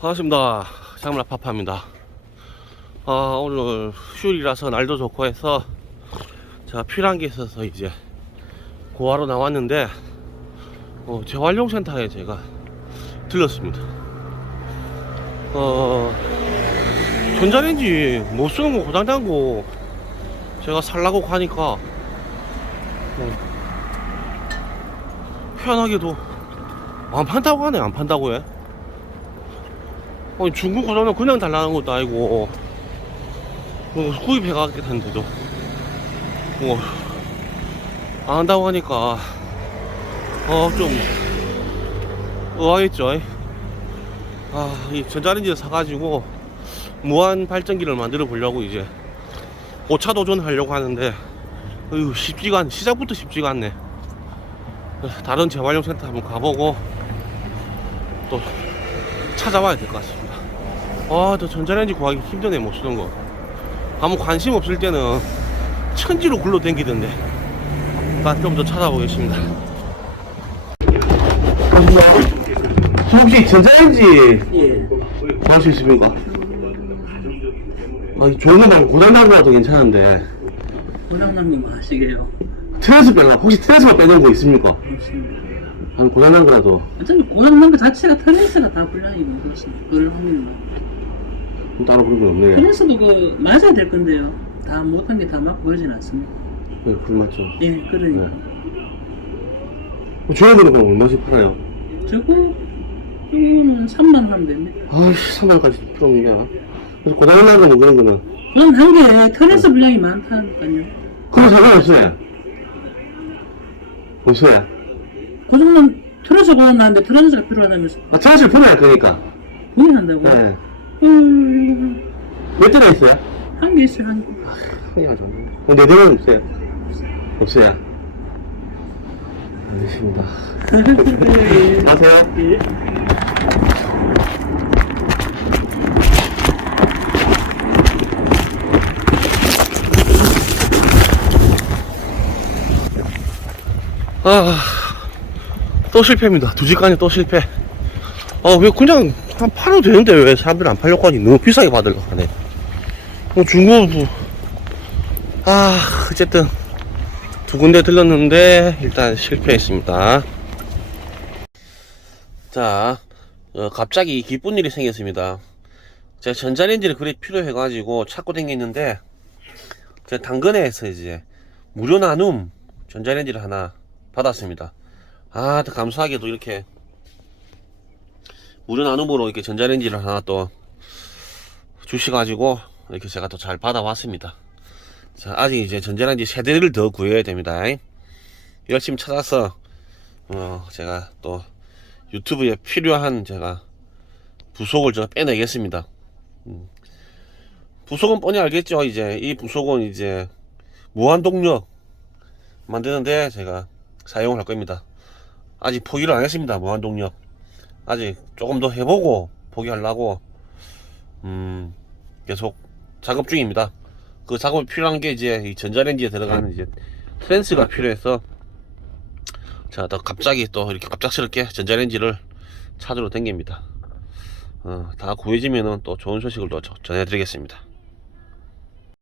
반갑습니다. 장문아 파파입니다. 아, 오늘 휴일이라서 날도 좋고 해서 제가 필요한 게 있어서 이제 고하러 나왔는데 어, 재활용센터에 제가 들렀습니다. 어, 전자레인지 못 쓰는 거 고장난 거 제가 살라고 하니까 어, 희한하게도 안 판다고 하네 안 판다고 해 아니 중국 고장은 그냥 달라는 것도 아니고 뭐 구입해 가겠다는데도 뭐안 한다고 하니까 어 좀 의아했죠. 아이 전자레인지를 사가지고 무한 발전기를 만들어 보려고 이제 5차 도전 하려고 하는데 어휴 쉽지가 않 시작부터 쉽지가 않네. 다른 재활용 센터 한번 가보고 또 찾아봐야 될 것 같습니다. 아, 저 전자레인지 구하기 힘드네, 못 쓰는 거. 아무 관심 없을 때는 천지로 굴러 댕기던데. 일단 좀더 찾아보겠습니다. 혹시 전자레인지 예. 구할 수 있습니까? 아, 좋은 거 말고 고장난 거라도 괜찮은데. 고장남님 뭐 하시게요? 트랜스 빼려 혹시 트랜스만 빼는 거 있습니까? 아니, 고장난 거라도 어차피 고장난 거 자체가 트랜스가 다 불량이고 그렇습니다. 그걸 합니다. 따로 그런 건 없네. 트랜스도 그 맞아야 될 건데요. 다 못한 게 다 맞고 그러진 않습니다. 네, 그건 맞죠. 예, 그러니까. 네. 좋은 거는 그럼 얼마씩 팔아요? 저거 이거는 3만 하면 됩니다. 아이씨, 3만까지 필요 게. 그래서 고장나는 거 그런 거는. 그럼 한게 트랜스 불량이 많다니까요. 그럼 상관없어요. 없어요. 고장난 트랜스 고장나는데 트랜스가 필요하다면서 아, 차실 보내야 되니까. 구매한다고? 네. 음, 몇 대나 있어요? 한 개 있어요, 한 개. 한 개만 좀. 네 대는 없어요. 없어요. 알겠습니다. 가세요. 예. 아, 또 실패입니다. 두 시간이 또 실패. 아, 왜 그냥 한 팔아도 되는데 왜 사람들이 안 팔려고 하니? 너무 비싸게 받으려고 하네. 뭐 중고, 뭐. 아, 어쨌든 두 군데 들렀는데 일단 실패했습니다. 자, 어, 갑자기 기쁜 일이 생겼습니다. 제가 전자레인지를 그래 필요해 가지고 찾고 댕겼는데 제가 당근에서 이제 무료 나눔 전자레인지를 하나 받았습니다. 아, 또 감사하게도 이렇게 무료 나눔으로 이렇게 전자레인지를 하나 또 주셔가지고 이렇게 제가 또 잘 받아왔습니다. 자, 아직 이제 전자레인지 세 대를 더 구해야 됩니다. 열심히 찾아서 어, 제가 또 유튜브에 필요한 제가 부속을 제가 빼내겠습니다. 음. 부속은 뻔히 알겠죠. 이제 이 부속은 이제 무한 동력 만드는데 제가 사용을 할 겁니다. 아직 포기를 안 했습니다. 무한동력. 아직 조금 더 해보고 포기하려고, 음, 계속 작업 중입니다. 그 작업이 필요한 게 이제 이 전자레인지에 들어가는 이제 트랜스가 필요해서 제가 또 갑자기 또 이렇게 갑작스럽게 전자레인지를 찾으러 댕깁니다. 어, 다 구해지면은 또 좋은 소식을 또 저- 전해드리겠습니다.